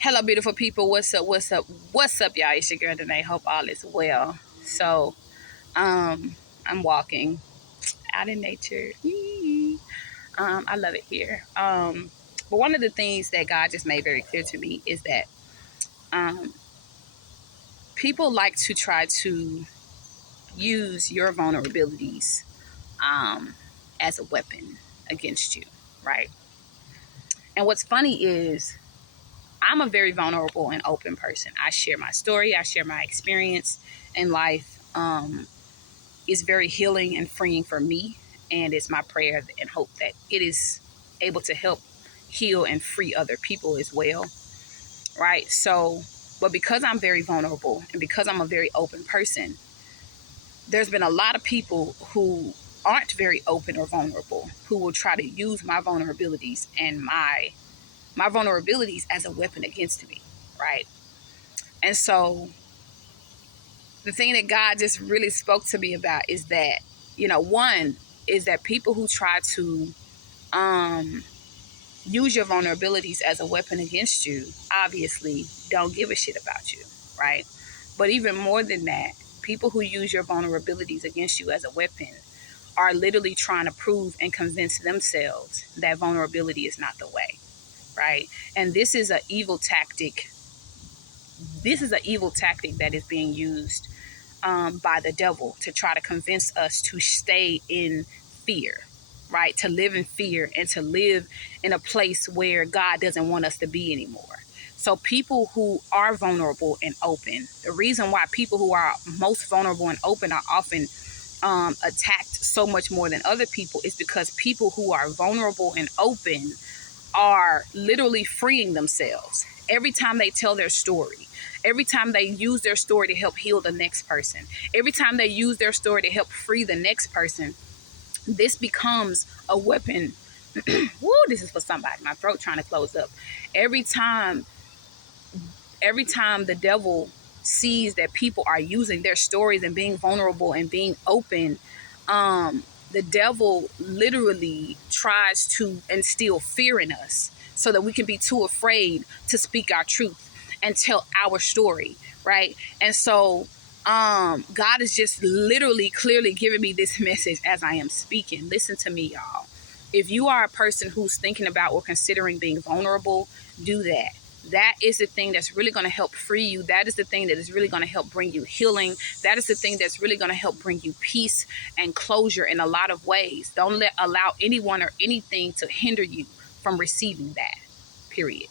Hello, beautiful people. What's up? What's up? What's up, y'all? It's your girl Danae. Hope all is well. So, I'm walking out in nature. I love it here. But one of the things that God just made very clear to me is that um, people like to try to use your vulnerabilities as a weapon against you, right? And what's funny is I'm a very vulnerable and open person. I share my story. I share my experience in life. It's very healing and freeing for me. And it's my prayer and hope that it is able to help heal and free other people as well. Right. So, but because I'm very vulnerable and because I'm a very open person, there's been a lot of people who aren't very open or vulnerable who will try to use my vulnerabilities and my vulnerabilities as a weapon against me. Right. And so the thing that God just really spoke to me about is that, one is that people who try to use your vulnerabilities as a weapon against you obviously don't give a shit about you, right? But even more than that, people who use your vulnerabilities against you as a weapon are literally trying to prove and convince themselves that vulnerability is not the way, right? And this is an evil tactic. This is an evil tactic that is being used by the devil to try to convince us to stay in fear, right? To live in fear and to live in a place where God doesn't want us to be anymore. So people who are vulnerable and open, the reason why people who are most vulnerable and open are often attacked so much more than other people is because people who are vulnerable and open are literally freeing themselves every time they tell their story, every time they use their story to help heal the next person, every time they use their story to help free the next person. This becomes a weapon. Woo, this is for somebody. My throat trying to close up. Every time the devil sees that people are using their stories and being vulnerable and being open, the devil literally tries to instill fear in us so that we can be too afraid to speak our truth and tell our story, right? And so God is just literally clearly giving me this message as I am speaking. Listen to me, y'all. If you are a person who's thinking about or considering being vulnerable, do that. That is the thing that's really going to help free you. That is the thing that is really going to help bring you healing. That is the thing that's really going to help bring you peace and closure in a lot of ways. Don't allow anyone or anything to hinder you from receiving that, period.